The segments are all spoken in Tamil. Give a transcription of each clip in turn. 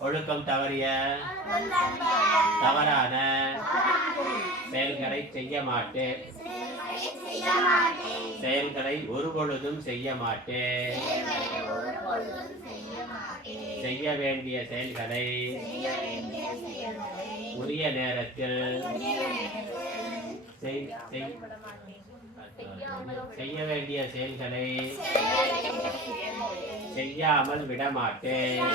ஒழுக்கம் தவறிய தவறான செயல்களை செய்ய மாட்டேன். செயல்களை ஒருபொழுதும் செய்ய மாட்டேன். செய்ய வேண்டிய செயல்களை உரிய நேரத்தில் செய்- செய்- செய்ய வேண்டிய செயல்களை செய்யாமல் விடமாட்டேன்.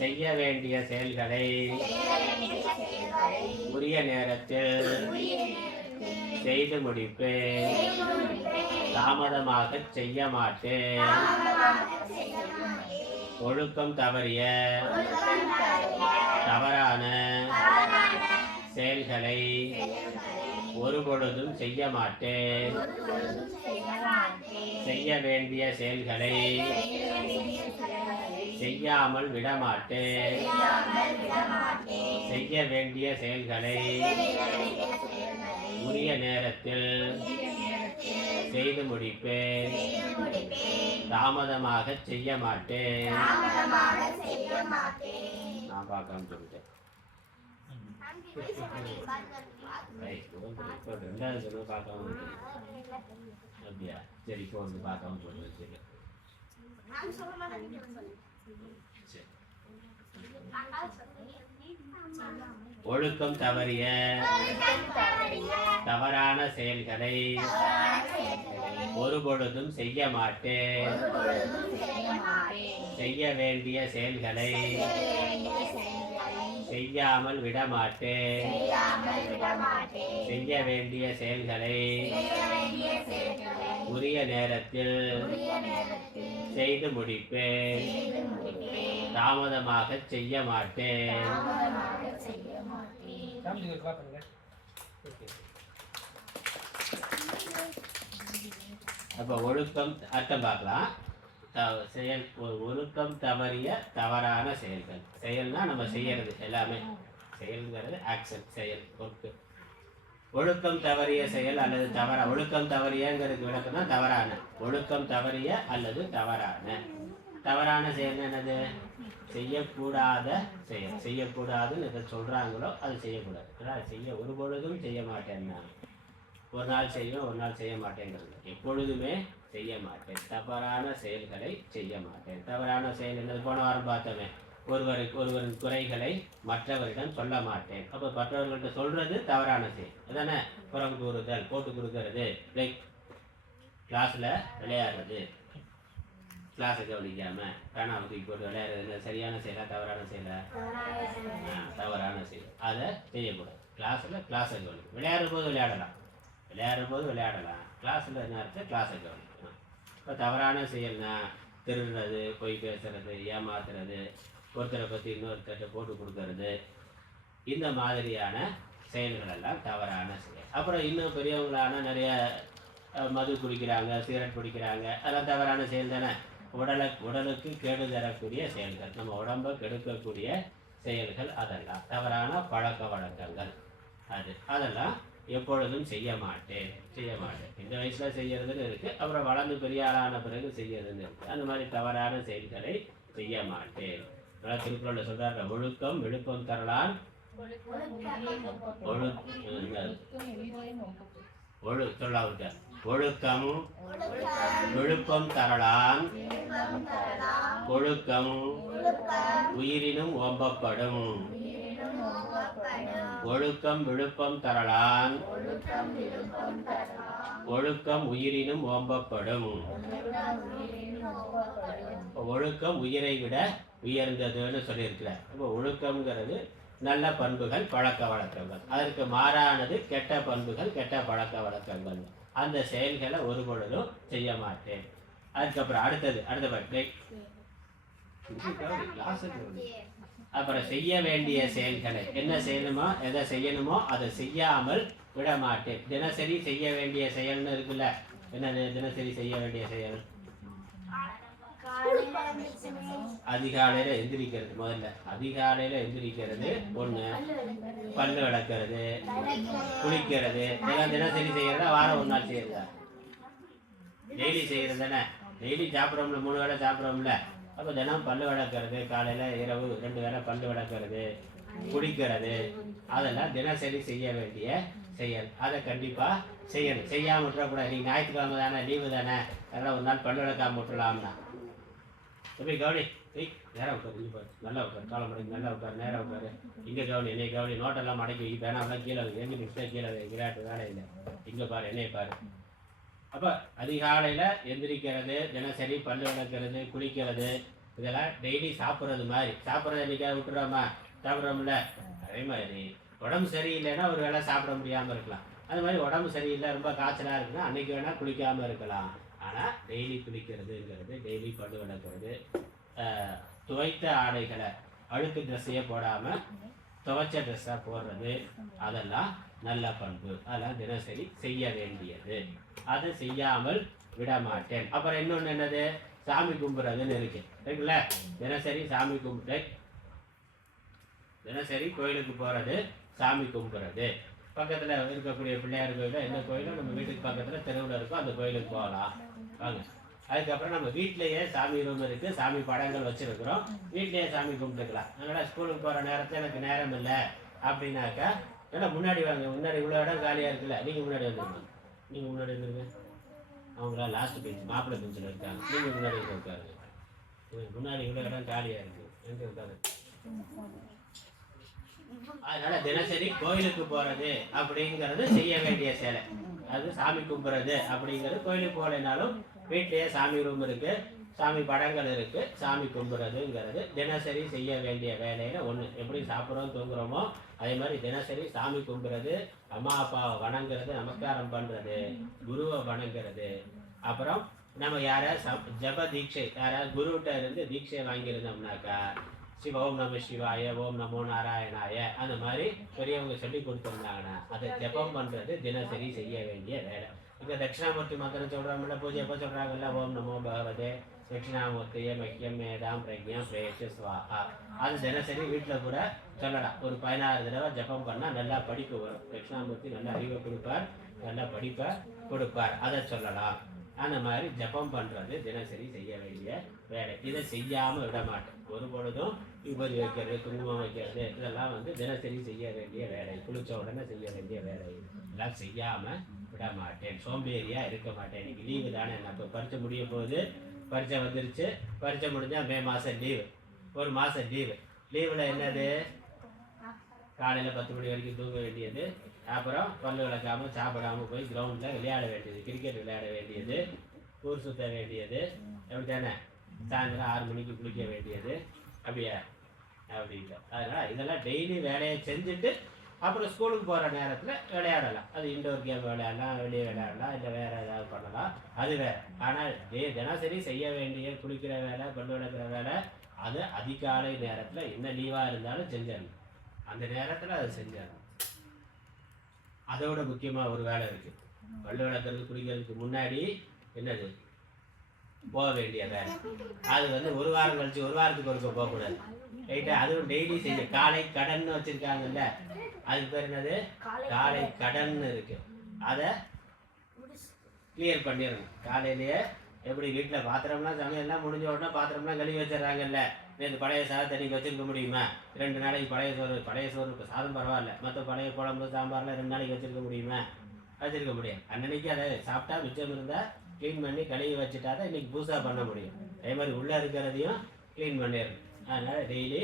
செய்ய வேண்டிய செயல்களை உரிய நேரத்தில் செய்து முடிப்பேன். தாமதமாக செய்ய மாட்டேன் ஒழுக்கம் தவறிய தவறான செயல்களை ஒருபொழுதும் செய்ய மாட்டேன் செய்ய வேண்டிய செயல்களை செய்யாமல் விடமாட்டேன். செய்ய வேண்டிய செயல்களை உரிய நேரத்தில் செய்து முடிப்பேன். தாமதமாக செய்ய மாட்டேன் நான் பார்க்காம சொல்லிட்டேன். ரெண்டாவது தடவை பார்க்காம அப்படியா சரி இப்போ வந்து பார்க்காம சரி ஒழுக்கம் தவறிய தவறான செயல்களை ஒருபொழுதும் செய்ய மாட்டேன். செய்ய வேண்டிய செயல்களை செய்யாமல் விடமாட்டேன் செய்ய வேண்டிய செயல்களை உரிய நேரத்தில் செய்து முடிப்பேன். தாமதமாக செய்ய மாட்டேன். அப்போ ஒழுக்கம் அர்த்தம் பார்க்கலாம். த- செயல் ஒ- ஒழுக்கம் தவறிய தவறான செயல்கள். செயல்னா நம்ம செய்யறது எல்லாமே. செயல்ங்கிறது ஆக்ஷன் செயல் ஒர்க்கு ஒழுக்கம் தவறிய செயல் அல்லது தவறா ஒழுக்கம் தவறியங்கிறதுக்கு விளக்கம் தான் தவறான. ஒழுக்கம் தவறிய அல்லது தவறான. தவறான செயல் என்னது? செய்யக்கூடாத செயல். செய்யக்கூடாதுன்னு இதை சொல்கிறாங்களோ அது செய்யக்கூடாது. அதான் செய்ய ஒரு பொழுதும் செய்ய மாட்டேன்னா. ஒரு நாள் செய்வேன் ஒரு நாள் செய்ய மாட்டேங்கிறது. எப்பொழுதுமே செய்ய மாட்டேன். தவறான செயல்களை செய்ய மாட்டேன். தவறான செயல் என்னது? போன வாரம் பார்த்தோமே. ஒருவருக்கு ஒருவரின் குறைகளை மற்றவரிடம் சொல்ல மாட்டேன். அப்போ மற்றவர்கள்ட்ட சொல்றது தவறான செயல். அதானே? புறம் கூறுதல் போட்டு கொடுக்கறது. லைக் கிளாஸில் விளையாடுறது. கிளாஸை கவனிக்காம பேனாவை தூக்கி போட்டு விளையாடுறது. சரியான செயலா தவறான செயலா? தவறான செயல். அதை செய்யக்கூடாது. கிளாஸில் கிளாஸை கவனிக்கும். விளையாடும் போது விளையாடலாம். விளையாடும் போது விளையாடலாம். கிளாஸில் இருக்கு? கிளாஸை கவனிக்கணும் இப்போ தவறான செயல்னா திருடுறது பொய் பேசுறது ஏமாத்துறது ஒருத்தரை பற்றி இன்னொருத்தர்கிட்ட போட்டு கொடுக்கறது. இந்த மாதிரியான செயல்கள் எல்லாம் தவறான செயல். அப்புறம் இன்னும் பெரியவங்களான நிறைய மது குடிக்கிறாங்க சிகரெட் பிடிக்கிறாங்க. அதெல்லாம் தவறான செயல் தானே? உடலை உடலுக்கு கேடு தரக்கூடிய செயல்கள். நம்ம உடம்பை கெடுக்கக்கூடிய செயல்கள் அதெல்லாம். தவறான பழக்க வழக்கங்கள் அது. அதெல்லாம் எப்பொழுதும் செய்ய மாட்டேன் செய்ய மாட்டேன். இந்த வயசில் செய்யறதுன்னு இருக்கு. அப்புறம் வளர்ந்து பெரிய ஆளான பிறகு செய்யறதுன்னு இருக்கு. அந்த மாதிரி தவறான செயல்களை செய்ய மாட்டேன். அதான் திருக்குறள் சொல்றாரு ஒழுக்கம் விழுப்பம் தரலான் ஒழு ஒழு சொல்ல ஒழுக்கம் விழுப்பம் தரலான் ஒழுக்கம் உயிரினும் ஓம்பப்படும் ஒழுக்கம் விழுப்பம் தரலான் ஒழுக்கம் உயிரினும் ஓம்பப்படும். ஒழுக்கம் உயிரை விட உயர்ந்ததுன்னு சொல்லியிருக்கிறார். இப்போ ஒழுக்கம்ங்கிறது நல்ல பண்புகள் பழக்க வழக்கங்கள். அதற்கு மாறானது கெட்ட பண்புகள் கெட்ட பழக்க வழக்கங்கள். அந்த செயல்களை ஒரு பொழுதும் செய்ய மாட்டேன். அதுக்கப்புறம் அடுத்தது அடுத்த பாட்டு அப்புறம் செய்ய வேண்டிய செயல்களை. என்ன செய்யணுமோ எதை செய்யணுமோ அதை செய்யாமல் விட மாட்டேன் தினசரி செய்ய வேண்டிய செயல்னு இருக்குல்ல என்னது தினசரி செய்ய வேண்டிய செயல்? அதிகாலையில எந்திரிக்கிறது முதல்ல. அதிகாலையில எந்திரிக்கிறது ஒண்ணு பல்லு விளக்குறது குளிக்கிறது. இதெல்லாம் தினசரி செய்யறதா வாரம் ஒரு நாள் செய்யறதா? டெய்லி செய்யறது தானே? டெய்லி சாப்பிட்றோம்ல மூணு வேளை சாப்பிட்றோம்ல. அப்போ தினம் பல் விளக்குறது காலையில் இரவு ரெண்டு வேளை பல் விளக்குறது குடிக்கிறது. அதெல்லாம் தினசரி செய்ய வேண்டிய செயல். அதை கண்டிப்பாக செய்யணும். செய்யாமல் விட்டுறக்கூடாது நீ ஞாயிற்றுக்கிழமை தானே லீவு தானே. அதெல்லாம் ஒரு நாள் பல் விளக்காம விட்டுலாம்னா எப்படி கவனி ஏய் நேரம் உட்காரு இங்கே பாரு. நல்லா உட்காரு. காலம் மடங்கி நல்லா உட்காரு. நேரம் உட்காரு. இங்கே கவனி என்னை கவனி நோட்டெல்லாம் மடக்கி வை பேனாவெல்லாம் கீழே எங்கே கீழே விளையாட்டு வேலை இல்லை இங்கே பாரு என்னைய பாரு. அப்போ அதிகாலையில் எந்திரிக்கிறது தினசரி பல்லு விளக்கிறது குளிக்கிறது இதெல்லாம் டெய்லி சாப்பிட்றது மாதிரி. சாப்பிட்றது என்னைக்காவது விட்டுறோமா? சாப்பிட்றோம்ல அதே மாதிரி உடம்பு சரியில்லைன்னா ஒரு வேளை சாப்பிட முடியாமல் இருக்கலாம். அது மாதிரி உடம்பு சரியில்லை ரொம்ப காய்ச்சலாக இருக்குன்னா அன்றைக்கி வேணால் குளிக்காமல் இருக்கலாம். ஆனால் டெய்லி குளிக்கிறதுங்கிறது டெய்லி பல்லு விளக்கிறது துவைத்த ஆடைகளை அழுக்கு ட்ரெஸ்ஸையே போடாமல் துவைச்ச ட்ரெஸ்ஸாக போடுறது அதெல்லாம் நல்ல பண்பு. அதெல்லாம் தினசரி செய்ய வேண்டியது. அது செய்யாமல் விடமாட்டேன். அப்புறம் இன்னொன்று என்னது? சாமி கும்பிட்றதுன்னு இருக்கு. இருக்குல்ல? தினசரி சாமி கும்பிட்டு தினசரி கோயிலுக்கு போகிறது சாமி கும்பிட்றது. பக்கத்தில் இருக்கக்கூடிய பிள்ளையார் கோயிலோ எந்த கோயிலோ நம்ம வீட்டுக்கு பக்கத்தில் தெருவில் இருக்கோ அந்த கோயிலுக்கு போகலாம். வாங்க. அதுக்கப்புறம் நம்ம வீட்டிலேயே சாமி ரூம் இருக்குது சாமி படங்கள் வச்சுருக்குறோம். வீட்டிலேயே சாமி கும்பிட்டுக்கலாம். அதனால் ஸ்கூலுக்கு போகிற நேரத்தில் எனக்கு நேரம் இல்லை. அப்படின்னாக்கா ஏன்னா முன்னாடி வாங்க முன்னாடி இவ்வளோ இடம் காலியாக இருக்குல்ல நீங்கள் முன்னாடி வந்துருங்க நீங்கள் முன்னாடி வந்துருங்க. அவங்களா லாஸ்ட் பெஞ்ச் மாப்பிள்ளை பெஞ்சில் இருக்காங்க. நீங்கள் முன்னாடி வந்து உட்காருங்க. முன்னாடி இவ்வளோ இடம் காலியாக இருக்குது எங்கே இருக்காது அதனால தினசரி கோயிலுக்கு போகிறது அப்படிங்கிறது செய்ய வேண்டிய சேலை. அது சாமி கும்பிட்றது அப்படிங்கிறது கோயிலுக்கு போகலைனாலும் வீட்டிலேயே சாமி ரூம் இருக்குது சாமி படங்கள் இருக்குது சாமி கும்பிட்றதுங்கிறது தினசரி செய்ய வேண்டிய வேலையில் ஒன்று எப்படி சாப்பிட்றோம் தூங்குறோமோ அதே மாதிரி தினசரி சாமி கும்பிட்றது அம்மா அப்பாவை வணங்குறது நமஸ்காரம் பண்ணுறது குருவை வணங்குறது. அப்புறம் நம்ம யாராவது சப்- ஜப தீட்சை யாராவது குருகிட்ட இருந்து தீட்சை வாங்கியிருந்தோம்னாக்கா சிவ ஓம் நம சிவாய ஓம் நமோ நாராயணாய அந்த மாதிரி பெரியவங்க சொல்லி கொடுத்துருந்தாங்கன்னா அதை ஜெபம் பண்ணுறது தினசரி செய்ய வேண்டிய வேலை. இங்க தட்சிணாமூர்த்தி மந்திரம் சொல்றோம்ல பூஜை எப்போ சொல்றாங்கல்ல ஓம் நமோ பகவதே தட்சிணாமூர்த்தியே மக்கியம் மேதாம் பிரக்ஞம் பிரேச்சு சுவாஹா. அது தினசரி வீட்டில் கூட சொல்லலாம். ஒரு பதினாறு தடவை ஜெபம் பண்ணால் நல்லா படிப்பு வரும். தட்சிணாமூர்த்தி நல்ல அறிவை கொடுப்பார் நல்ல படிப்பை கொடுப்பார். அதை சொல்லலாம். அந்த மாதிரி ஜெபம் பண்ணுறது தினசரி செய்ய வேண்டிய வேலை. இதை செய்யாமல் விட மாட்டேன். ஒரு பொழுதும் விபதி வைக்கிறது குங்குமம் வைக்கிறது இதெல்லாம் வந்து தினசரி செய்ய வேண்டிய வேலை. குளிச்ச உடனே செய்ய வேண்டிய வேலை. இதெல்லாம் செய்யாமல் விட மாட்டேன். சோம்பேறியாக இருக்க மாட்டேன். இன்னைக்கு லீவு தானே. நான் இப்போ பரீட்சை முடிய போகுது. பரீட்சை வந்துருச்சு. பரீட்சை முடிஞ்சால் மே மாதம் லீவு ஒரு மாதம் லீவு லீவில் என்னது? காலையில் பத்து மணி வரைக்கும் தூங்க வேண்டியது. அப்புறம் பல்லு விளக்காமல் சாப்பிடாம போய் கிரவுண்டில் விளையாட வேண்டியது. கிரிக்கெட் விளையாட வேண்டியது. ஊர் சுற்ற வேண்டியது. அப்படி தானே சாயந்தரம் ஆறு மணிக்கு குளிக்க வேண்டியது. அப்படியா? அப்படின்ட்டு. அதனால் இதெல்லாம் டெய்லி வேலையை செஞ்சுட்டு அப்புறம் ஸ்கூலுக்கு போகிற நேரத்தில் விளையாடலாம். அது இண்டோர் கேம் விளையாடலாம் வெளியே விளையாடலாம் இல்லை வேறு ஏதாவது பண்ணலாம். அது வேறு. ஆனால் டே தினசரி செய்ய வேண்டிய குளிக்கிற வேலை பல்லு விளக்குற வேலை அது அதிகாலை நேரத்தில் என்ன லீவாக இருந்தாலும் செஞ்சிடணும். அந்த நேரத்தில் அதை செஞ்சிடணும். அதோட முக்கியமாக ஒரு வேலை இருக்குது பல்லு விளக்குறது குளிக்கிறதுக்கு முன்னாடி என்னது? போக வேண்டிய வேலை. அது வந்து ஒரு வாரம் கழிச்சு ஒரு வாரத்துக்கு ஒருக்க போகக்கூடாது. ரைட்டா அதுவும் டெய்லி செய்ய காலை கடன் வச்சிருக்காங்கல்ல அதுக்கு பேர் என்னது? காலை கடன் இருக்கு. அதை கிளியர் பண்ணிடணும். காலையிலேயே எப்படி வீட்டில் பாத்திரம்லாம் சமையல்லாம் முடிஞ்ச உடனே பாத்திரம்லாம் கழுவி வச்சிடுறாங்கல்ல நேற்று பழைய சாதத்தை நீங்கள் வச்சிருக்க முடியுமா? ரெண்டு நாளைக்கு பழைய சோறு பழைய சோறு இப்போ சாதம் பரவாயில்ல. மற்ற பழைய குழம்பு சாம்பார்லாம் ரெண்டு நாளைக்கு வச்சிருக்க முடியுமா? வச்சிருக்க முடியாது. அன்னன்னைக்கு அதை சாப்பிட்டா மிச்சம் இருந்தால் க்ளீன் பண்ணி கழுவி வச்சுட்டா தான் இன்னைக்கு புதுசாக பண்ண முடியும். அதே மாதிரி உள்ளே இருக்கிறதையும் க்ளீன் பண்ணிடணும். அதனால் டெய்லி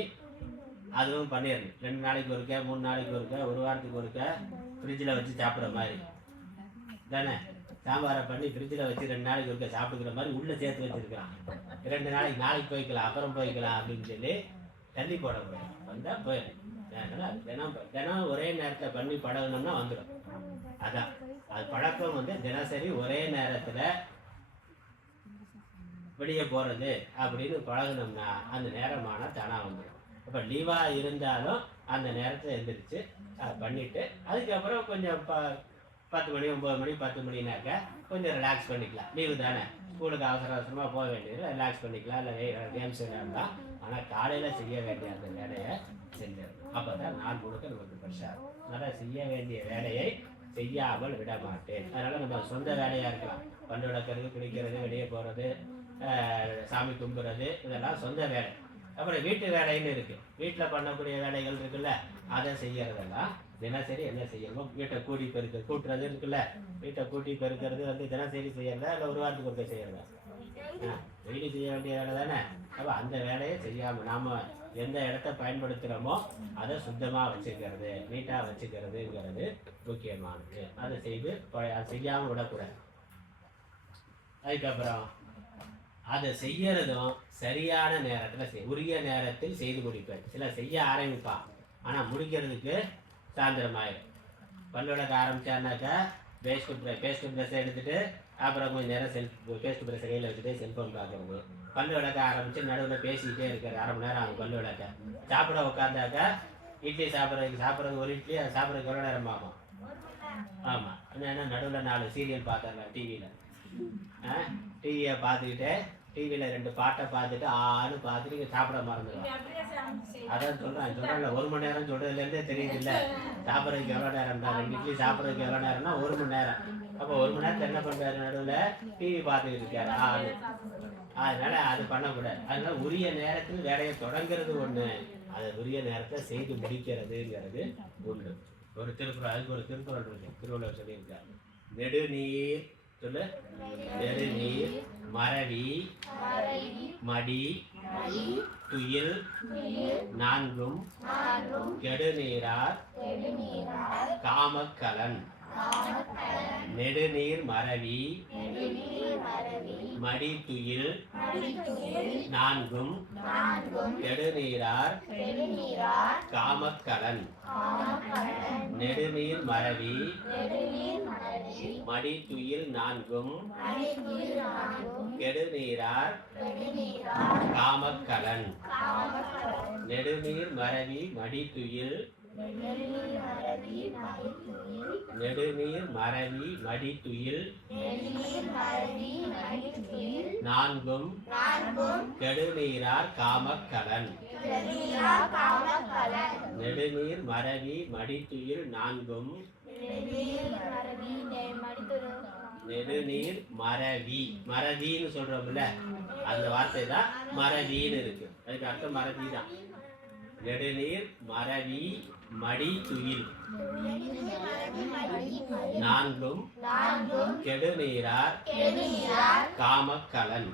அதுவும் பண்ணிடணும். ரெண்டு நாளைக்கு ஒருக்க மூணு நாளைக்கு ஒருக்க ஒரு வாரத்துக்கு ஒருக்க ஃப்ரிட்ஜில் வச்சு சாப்பிட்ற மாதிரி. தானே? சாம்பாரை பண்ணி ஃப்ரிட்ஜில் வச்சு ரெண்டு நாளைக்கு ஒருக்க சாப்பிட்டுக்கிற மாதிரி உள்ளே சேர்த்து வச்சுருக்கிறான். ரெண்டு நாளைக்கு நாளைக்கு போய்க்கலாம் அப்புறம் போய்க்கலாம் அப்படின்னு சொல்லி தள்ளி போட போயிடும் வந்தால் போயிடும் அதனால் தினம் தினம் ஒரே நேரத்தில் பண்ணி பழகணும்னா வந்துடும். அதான். அது பழக்கம் வந்து தினசரி ஒரே நேரத்தில் வெளியே போகிறது அப்படின்னு பழகுனோம்னா அந்த நேரமான தானாக வந்துடும் அப்போ லீவாக இருந்தாலும் அந்த நேரத்தில் எந்திரிச்சு அதை பண்ணிவிட்டு அதுக்கப்புறம் கொஞ்சம் ப பத்து மணி ஒம்பது மணி பத்து மணினாக்கா கொஞ்சம் ரிலாக்ஸ் பண்ணிக்கலாம். லீவு தானே. ஸ்கூலுக்கு அவசர அவசரமாக போக வேண்டியது ரிலாக்ஸ் பண்ணிக்கலாம். இல்லை கேம்ஸ் விளையாடலாம் ஆனால் காலையில் செய்ய வேண்டிய அந்த வேலையை செஞ்சிடணும். அப்போ தான் நாள் முழுக்க நமக்கு ஃப்ரெஷ்ஷாக இருக்கும். அதனால் செய்ய வேண்டிய வேலையை செய்யாமல் விட மாட்டேன் அதனால் நம்ம சொந்த வேலையாக இருக்கலாம். பண்டு வளர்க்குறது குளிக்கிறது வெளியே போகிறது சாமி கும்பிட்றது இதெல்லாம் சொந்த வேலை. அப்புறம் வீட்டு வேலைன்னு இருக்குது வீட்டில் பண்ணக்கூடிய வேலைகள் இருக்குல்ல அதை செய்யறதெல்லாம் தினசரி என்ன செய்யணுமோ? வீட்டை கூட்டி பெருக்க கூட்டுறது இருக்குல்ல. வீட்டை கூட்டி பெருக்கிறது வந்து தினசரி செய்யறதா இல்லை ஒரு வாரத்துக்கு ஒருக்க செய்யறதா? டெய்லி செய்ய வேண்டிய வேலை தானே? அப்போ அந்த வேலையை செய்யாமல் நாம் எந்த இடத்த பயன்படுத்துகிறோமோ அதை சுத்தமாக வச்சுக்கிறது நீட்டாக வச்சுக்கிறதுங்கிறது முக்கியமானது. அதை செய்து அதை செய்யாமல் விடக்கூடாது. அதுக்கப்புறம் அதை செய்யறதும் சரியான நேரத்தில் செய் உரிய நேரத்தில் செய்து முடிப்பேன். சில செய்ய ஆரம்பிப்பான் ஆனால் முடிக்கிறதுக்கு சாயந்தரமாயிடும் பல்லோடக்க ஆரம்பிச்சாருனாக்கா பேஸ்ட் பேஸ்ட் ப்ரெஸ் எடுத்துட்டு அப்புறம் கொஞ்சம் நேரம் செல் பேஸ்ட் ப்ரெஸ்ஸை கையில் வச்சுட்டு செல்ஃபோன் பார்க்கறது. பல்லு விளக்க ஆரம்பித்து நடுவில் பேசிக்கிட்டே இருக்காரு அரை மணி நேரம் ஆகும் பல்லு விளக்க சாப்பிட உட்காந்தாக்கா இட்லி சாப்பிட்றதுக்கு சாப்பிட்றது ஒரு இட்லி அது சாப்பிட்றதுக்கு எவ்வளோ நேரம் ஆகும்? ஆமாம் என்னென்னா நடுவில் நாலு சீரியல் பார்த்தாங்க டிவியில் டிவியை பார்த்துக்கிட்டு டிவியில் ரெண்டு பாட்டை பார்த்துட்டு ஆறு பார்த்துட்டு இங்கே சாப்பிட மறந்துடும் அதான் சொல்றேன் சொல்கிறேன் ஒரு மணி நேரம் சொல்கிறதுலேருந்தே தெரியுது இல்லை சாப்பிட்றதுக்கு எவ்வளோ நேரம் தான் ரெண்டு இட்லி சாப்பிட்றதுக்கு எவ்வளோ நேரம்னா ஒரு மணி நேரம். அப்போ ஒரு மணி நேரத்தில் என்ன பண்ணுறாரு நடுவில்? டிவி பார்த்துக்கிட்டு இருக்காரு ஆளு அதனால அது பண்ணக்கூடாது. அதனால உரிய நேரத்தில் வேலையை தொடங்குறது ஒண்ணு. அதை உரிய நேரத்தில் செய்து முடிக்கிறதுங்கிறது ஒன்று ஒரு திருக்குறள் அதுக்கு ஒரு திருக்குறள் இருக்கு. திருவள்ளுவர் சொல்லியிருக்காரு. நெடுநீர் சொல்லு. நெடுநீர் மறவி மடி துயில் நான்கும் கெடுநீரார் காமக்கலன். நெடுநீர் மறவி. மடி துயில் நான்கும். கெடுநீரார். காமக்கலன் நெடுநீர் மறவி. மடி துயில் நான்கும். கெடுநீரார். காமக்கலன் நெடுநீர் மறவி மடி துயில் நெடுநீர் மறவி மடித்துயில் நான்கும் கெடுநீரார் காமக்கலன் நெடுநீர் மறவி மடித்துயில் நான்கும் நெடுநீர் மறவி மறதின்னு சொல்றோம்ல அந்த வார்த்தை தான் மறவின்னு இருக்கு. அதுக்கு அர்த்தம் மறதி தான் நெடுநீர் மறவி மடி துயில். நான்கும் கெடுநீரார். காமக்கலன்.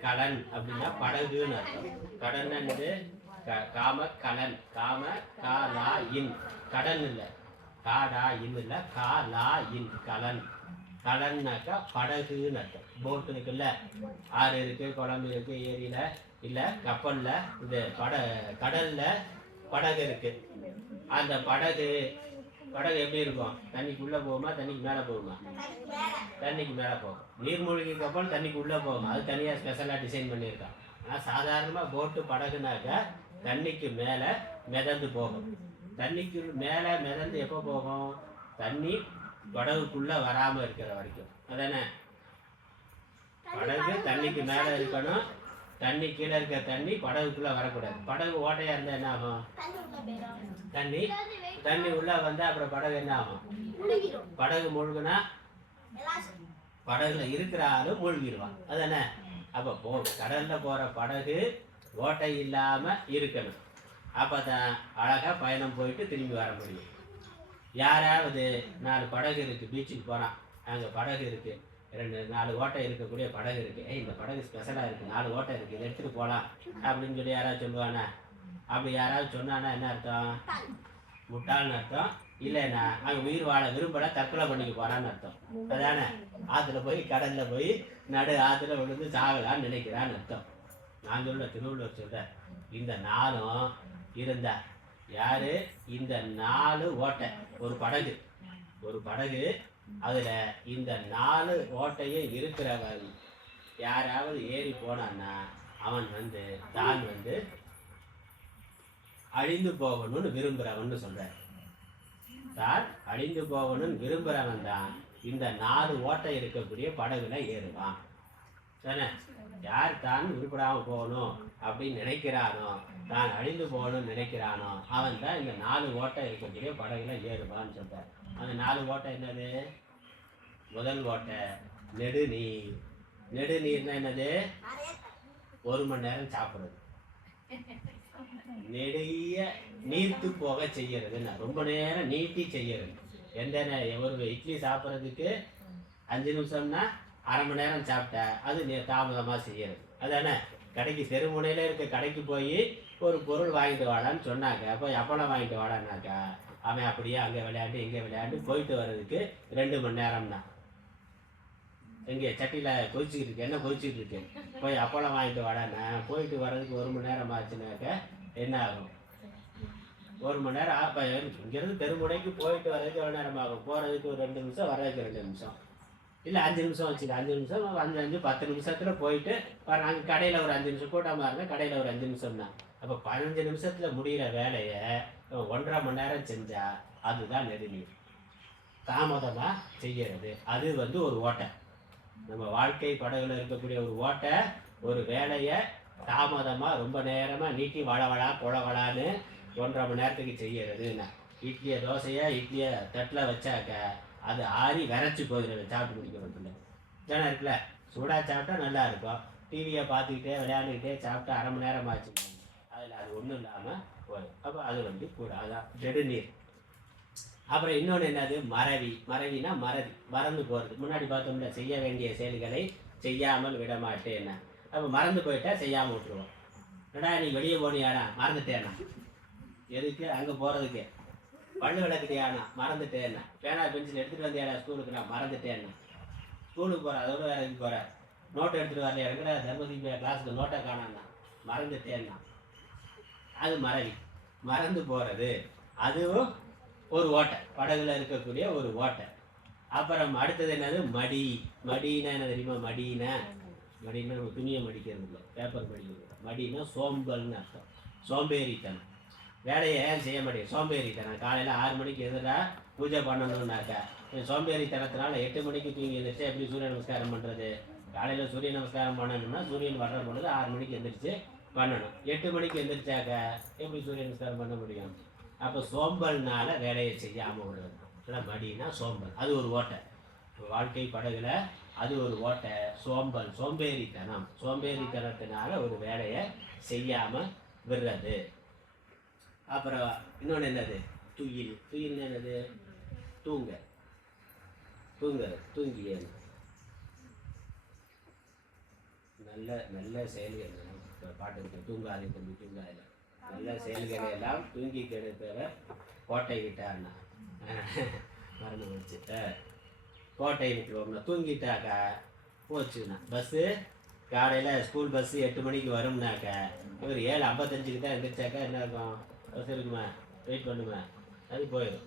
கலன் அப்படின்னா படகுன்னு அர்த்தம். கடன் க- காம கலன் காம காலா இன் கடன் இல்லை. காடா இன் இல்லை. காலா இன் கலன். கலன்னாக்கா படகுன்னு அர்த்தம். போட் இருக்குல்ல? ஆறு இருக்கு குளம் இருக்கு ஏரியில இல்ல கப்பல்ல இது பட கடல்ல படகு இருக்கு அந்த படகு படகு எப்படி இருக்கும்? தண்ணிக்கு உள்ள போகுமா தண்ணிக்கு மேல போகுமா? தண்ணிக்கு மேல போகும். நீர்மூழ்கி கப்பல் தண்ணிக்கு உள்ள போகும். அது தனியா ஸ்பெஷலா டிசைன் பண்ணியிருக்கான். ஆனா சாதாரணமா போட்டு படகுனாக்கா தண்ணிக்கு மேல மிதந்து போகும். தண்ணிக்கு மேல மிதந்து எப்போ போகும்? தண்ணி படகுக்குள்ள வராம இருக்கிற வரைக்கும். அதானே? படகு தண்ணிக்கு மேல இருக்கணும் தண்ணி கீழே இருக்க தண்ணி படகுக்குள்ள வரக்கூடாது. படகு ஓட்டையா இருந்தா என்ன ஆகும்? தண்ணி. தண்ணி உள்ள வந்தா அப்புறம் படகு என்ன ஆகும்? படகு மூழ்குனா படகுல இருக்கிற ஆளு மூழ்கிடுவான். அதானே? அப்ப போ கடல்ல போற படகு ஓட்டை இல்லாம இருக்கணும். அப்பதான் அழகா பயணம் போயிட்டு திரும்பி வர முடியும். யாராவது நாலு படகு இருக்கு பீச்சுக்கு போறான். அங்க படகு இருக்கு. ரெண்டு நாலு ஓட்டை இருக்கக்கூடிய படகு இருக்கு. ஏய் இந்த படகு ஸ்பெஷலாக இருக்கு. நாலு ஓட்டை இருக்கு. இதை எடுத்துட்டு போகலாம் அப்படின்னு சொல்லி யாராவது சொல்லுவானா? அப்படி யாராவது சொன்னானா என்ன அர்த்தம்? முட்டாள்னு அர்த்தம். இல்லைன்னா அங்க உயிர் வாழ விரும்பல தற்கொலை பண்ணிக்க போறான்னு அர்த்தம். அதானே? ஆற்றுல போய் கடலில் போய் நடு ஆற்றுல விழுந்து சாகலான்னு நினைக்கிறான்னு அர்த்தம். நான் சொல்ல திருவள்ளுவர் சொல்றேன் இந்த நாளும் இருந்தா யாரு? இந்த நாலு ஓட்டை. ஒரு படகு. ஒரு படகு அதுல இந்த நாலு ஓட்டையும் இருக்கிறவன் யாராவது ஏறி போனான்னா அவன் வந்து தான் வந்து அழிந்து போகணும்னு விரும்புறவன்னு சொல்கிறார் தான் அழிந்து போகணும்னு விரும்புறவன் தான் இந்த நாலு ஓட்டை இருக்கக்கூடிய படகுல ஏறுவான். தானே? யார் தான் உருப்படாமல் போகணும் அப்படின்னு நினைக்கிறானோ தான் அழிந்து போகணும்னு நினைக்கிறானோ அவன் தான் இந்த நாலு ஓட்டை இருக்கக்கூடிய படகுல ஏறுவான்னு சொல்கிறார் அந்த நாலு ஓட்டை என்னது? முதல் ஓட்டை. நெடுநீர். நெடுநீர்னா என்னது? ஒரு மணி நேரம் சாப்பிடுறது. நெடிய நீர்த்து போக செய்யறதுன்னா ரொம்ப நேரம் நீட்டி செய்யறது. எந்த ஒரு இட்லி சாப்பிட்றதுக்கு அஞ்சு நிமிஷம்னா அரை மணி நேரம் சாப்பிட்ட அது தாமதமாக செய்யறது. அதானே? கடைக்கு தெருமுனையில இருக்க கடைக்கு போய் ஒரு பொருள் வாங்கிட்டு வாடான்னு சொன்னாக்க போய் அப்பளம் வாங்கிட்டு வாடான்னாக்கா அவன் அப்படியே அங்கே விளையாண்டு இங்கே விளையாண்டு போயிட்டு வர்றதுக்கு ரெண்டு மணி நேரம் தான் எங்கே? சட்டியில் கொதிச்சுக்கிட்டு இருக்கேன். என்ன கொதிச்சுக்கிட்டு இருக்கேன்? போய் அப்பளம் வாங்கிட்டு வாடானே போயிட்டு வர்றதுக்கு ஒரு மணி நேரம் ஆச்சுனாக்க என்ன ஆகும்? ஒரு மணி நேரம் ஆ- இங்கேருந்து இங்கிருந்து போயிட்டு வர்றதுக்கு எவ்வளோ நேரம் ஆகும்? போகிறதுக்கு ஒரு ரெண்டு நிமிஷம் வர்றதுக்கு ரெண்டு நிமிஷம். இல்லை அஞ்சு நிமிஷம் வச்சுக்க. அஞ்சு நிமிஷம் அஞ்சு அஞ்சு பத்து நிமிஷத்தில் போயிட்டு நாங்கள் கடையில் ஒரு அஞ்சு நிமிஷம் கூட்டமாக இருந்தால் கடையில் ஒரு அஞ்சு நிமிஷம் தான் அப்போ பதினஞ்சு நிமிஷத்தில் முடிகிற வேலையை ஒன்றரை மணி நேரம் செஞ்சால் அதுதான் நெருநீர் தாமதமாக செய்கிறது அது வந்து ஒரு ஓட்டை. நம்ம வாழ்க்கை படகுல இருக்கக்கூடிய ஒரு ஓட்டை ஒரு வேலையை தாமதமாக ரொம்ப நேரமாக நீட்டி வளவளா புழவளான்னு ஒன்றரை மணி நேரத்துக்கு செய்யறதுன்னா. இட்லியை தோசையை இட்லியை தட்டில் வச்சாக்க அது ஆறி விரைச்சி போயிடுது சாப்பிட்டு முடிக்கிறதுல தானே இருக்குல்ல? சூடாக சாப்பிட்டா நல்லா இருக்கும். டிவியை பார்த்துக்கிட்டே விளையாண்டுக்கிட்டே சாப்பிட்டு அரை மணி நேரம் ஆச்சு. அதில் அது ஒன்றும் இல்லாமல் போயிடும் அப்போ அது வந்து கூட அதான் நெடுநீர். அப்புறம் இன்னொன்று என்னது? மறவி. மறவினா மறதி. மறந்து போகிறது முன்னாடி பார்த்தோம்ல செய்ய வேண்டிய செயல்களை செய்யாமல் விடமாட்டேன்னா. அப்போ மறந்து போயிட்டா செய்யாமல் விட்டுருவோம். என்னடா நீ வெளியே போனியானா மறந்துட்டேனா எதுக்கு? அங்கே போகிறதுக்கு பல்லு விளக்குட்டியானா? மறந்துட்டேன்னா. பேனா பென்சில் எடுத்துகிட்டு வந்தியாடா ஸ்கூலுக்கு? நான் மறந்துட்டேன்னா. ஸ்கூலுக்கு போகிறேன் அதோட வேற எதுக்கு போகிறேன் நோட்டை எடுத்துகிட்டு வரலையா? எங்கடா தர்மதி கிளாஸுக்கு நோட்டை காணான்னா மறந்துட்டேன்னா. அது மறவி. மறந்து போகிறது அதுவும் ஒரு ஓட்டை. படகுல இருக்கக்கூடிய ஒரு ஓட்டை. அப்புறம் அடுத்தது என்னது? மடி. மடினா என்ன தெரியுமா? மடினா மடினா நம்ம துணியை மடிக்கிறது இல்லை. பேப்பர் மடிக்கிறது இல்லை. மடினா சோம்பல்னு அர்த்தம். சோம்பேறித்தனம். வேலையை ஏன் செய்ய மாட்டேன் சோம்பேறித்தனம். காலையில் ஆறு மணிக்கு எதிரா பூஜை பண்ணணும்னாக்கா சோம்பேறித்தனத்தினால எட்டு மணிக்கு தூங்கி எழுந்திரிச்சு எப்படி சூரிய நமஸ்காரம் பண்ணுறது காலையில் சூரிய நமஸ்காரம் பண்ணணும்னா சூரியன் வர்ற பொழுது ஆறு மணிக்கு எந்திரிச்சு பண்ணணும். எட்டு மணிக்கு எந்திரிச்சாக்க எப்படி சூரிய நமஸ்காரம் பண்ண முடியும்? அப்போ சோம்பல்னால வேலையை செய்யாமல் விடுறது. அதான் மடினா சோம்பல். அது ஒரு ஓட்டை. வாழ்க்கை படகுல அது ஒரு ஓட்டை. சோம்பல் சோம்பேறித்தனம். சோம்பேறித்தனத்தினால ஒரு வேலையை செய்யாமல் விடுறது. அப்புறம் இன்னொன்று என்னது? துயில். துயில் என்னது? தூங்க. தூங்குறது தூங்கியது நல்ல நல்ல செயல்கள். இப்ப பாட்டு இருக்கு தூங்காதே தம்பி தூங்காதே. நல்ல செயல்களை எல்லாம் தூங்கி கெடுத்தவர் கோட்டை விட்டார்னா மறந்து போச்சு. கோட்டை விட்டுருவோம்னா தூங்கிட்டாக்கா போச்சுண்ணா பஸ்ஸு காலையில் ஸ்கூல் பஸ்ஸு எட்டு மணிக்கு வரும்னாக்கா இவர் ஏழு ஐம்பத்தஞ்சுக்கு தான் இருந்துச்சாக்கா என்ன இருக்கும்? பஸ் இருக்குமா? வெயிட் பண்ணுமா? அது போயிடும்.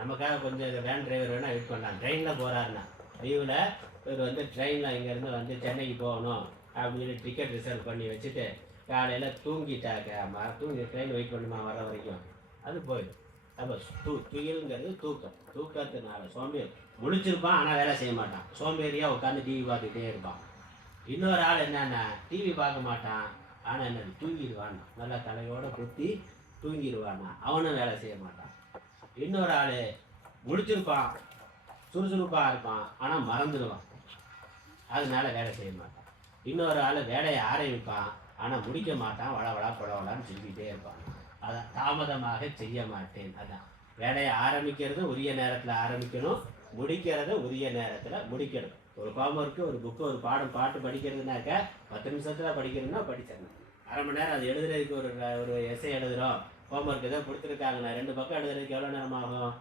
நமக்காக கொஞ்சம் வேன் டிரைவர் வேணால் வெயிட் பண்ணலாம். ட்ரெயினில் போகிறாருண்ணா லீவில் இவர் வந்து ட்ரெயினில் இங்கேருந்து வந்து சென்னைக்கு போகணும். அப்படின்னு டிக்கெட் ரிசர்வ் பண்ணி வச்சுட்டு காலையில் தூங்கிட்டாக்க ம தூங்கி ட்ரெயின் வெயிட் பண்ணுமா வர வரைக்கும். அது போயிடும். அப்போ தூ துயிலுங்கிறது தூக்கம். தூக்கத்தினால சோம்பேறி முழிச்சிருப்பான் ஆனால் வேலை செய்ய மாட்டான். சோம்பேறியாக உட்காந்து டிவி பார்த்துக்கிட்டே இருப்பான். இன்னொரு ஆள் என்னன்னா டிவி பார்க்க மாட்டான். ஆனால் என்ன தூங்கிடுவான் நல்லா தலையோட குத்தி தூங்கிடுவானா அவனும் வேலை செய்ய மாட்டான். இன்னொரு ஆள் முழிச்சிருப்பான் சுறுசுறுப்பாக இருப்பான் ஆனால் மறந்துடுவான். அதனால வேலை செய்ய மாட்டான். இன்னொரு ஆள் வேலையை ஆரம்பிப்பான். ஆனால் முடிக்க மாட்டான். வளவளா பழவளான்னு சொல்லிக்கிட்டே இருப்பான். அதை தாமதமாக செய்ய மாட்டேன். அதான். வேலையை ஆரம்பிக்கிறது உரிய நேரத்தில் ஆரம்பிக்கணும். முடிக்கிறது உரிய நேரத்தில் முடிக்கணும். ஒரு ஹோம்ஒர்க்கு ஒரு புக்கு ஒரு பாடம் பாட்டு படிக்கிறதுனாக்க பத்து நிமிஷத்தில் படிக்கணும்னா படிச்சிடணும். அரை மணி நேரம் அது எழுதுறதுக்கு ஒரு ஒரு எஸ்ஐ எழுதுகிறோம் ஹோம்ஒர்க் ஏதோ கொடுத்துருக்காங்கண்ணா ரெண்டு பக்கம் எழுதுறதுக்கு எவ்வளோ நேரம் ஆகும்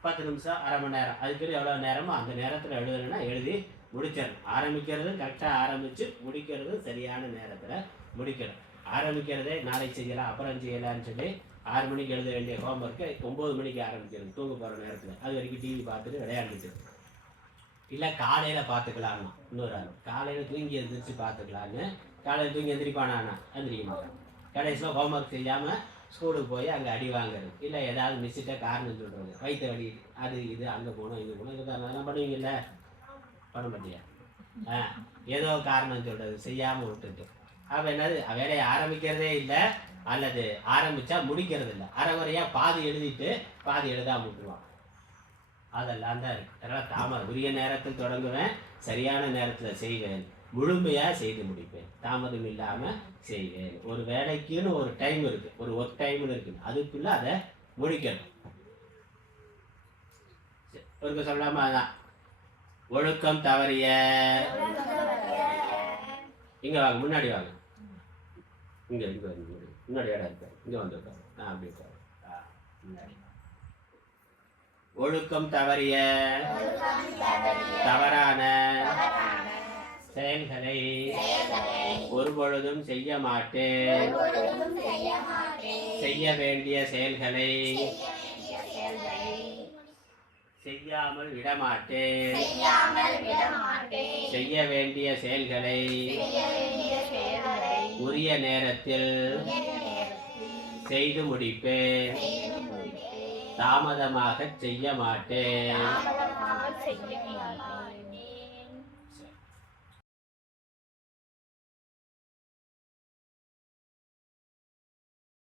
பத்து நிமிஷம் அரை மணி நேரம். அதுக்குள்ளே எவ்வளோ நேரமோ அந்த நேரத்தில் எழுதணும்னா எழுதி முடிச்சிடணும் ஆரம்பிக்கிறது கரெக்டாக ஆரம்பித்து முடிக்கிறது சரியான நேரத்தில் முடிக்கணும். ஆரம்பிக்கிறதே நாளை செய்யலாம் அப்புறம் செய்யலாம்னு சொல்லி ஆறு மணிக்கு எழுத வேண்டிய ஹோம்ஒர்க்கை ஒம்பது மணிக்கு ஆரம்பிக்கிறது தூங்க போகிற நேரத்தில். அது வரைக்கும் டிவி பார்த்துட்டு விளையாண்டுட்டு இல்லை காலையில் பார்த்துக்கலாம்னா இன்னொரு ஆள். காலையில் தூங்கி எழுந்திரிச்சு பார்த்துக்கலான்னு. காலையில் தூங்கி எந்திரிப்பானானா எந்திரிக்க மாட்டான். கடைசியில் ஹோம்ஒர்க் செய்யாமல் ஸ்கூலுக்கு போய் அங்கே அடி வாங்குறது. இல்லை ஏதாவது மிஸ்ஸிட்ட காரணம் சொல்கிறது வயிற்று அடி அது இது அங்கே போகணும் இங்கே போகணும். இதுக்கு அதெல்லாம் பண்ணுவீங்கல்ல? பண்ண மாட்டியா ஆ, ஏதோ காரணம் சொல்றது செய்யாமல் விட்டுட்டு. அப்போ என்னது? வேலையை ஆரம்பிக்கிறதே இல்லை அல்லது ஆரம்பிச்சா முடிக்கிறது இல்லை அரைகுறையா பாதி எழுதிட்டு பாதி எழுதாம விட்டுருவான். அதெல்லாம் தான் இருக்கு. அதனால் தாமரை உரிய நேரத்தில் தொடங்குவேன் சரியான நேரத்தில் செய்வேன் முழுமையாக செய்து முடிப்பேன். தாமதம் இல்லாமல் செய்வேன். ஒரு வேலைக்குன்னு ஒரு டைம் இருக்குது ஒரு ஒர்க் டைம்னு இருக்குது அதுக்குள்ளே அதை முடிக்கணும். ஒருக்க சொல்லாமல் அதான். ஒழுக்கம் தவறிய. இங்க வாங்க முன்னாடி வாங்க. இங்க இங்க முன்னாடி. இடம் இருக்கு இங்க வந்து ஆ அப்படி முன்னாடி. ஒழுக்கம் தவறிய. தவறான செயல்களை ஒருபொழுதும் செய்ய மாட்டேன். செய்ய வேண்டிய செயல்களை செய்யாமல் விடமாட்டேன். செய்ய வேண்டிய செயல்களை உரிய நேரத்தில் செய்து முடிப்பேன். தாமதமாக செய்ய மாட்டேன்.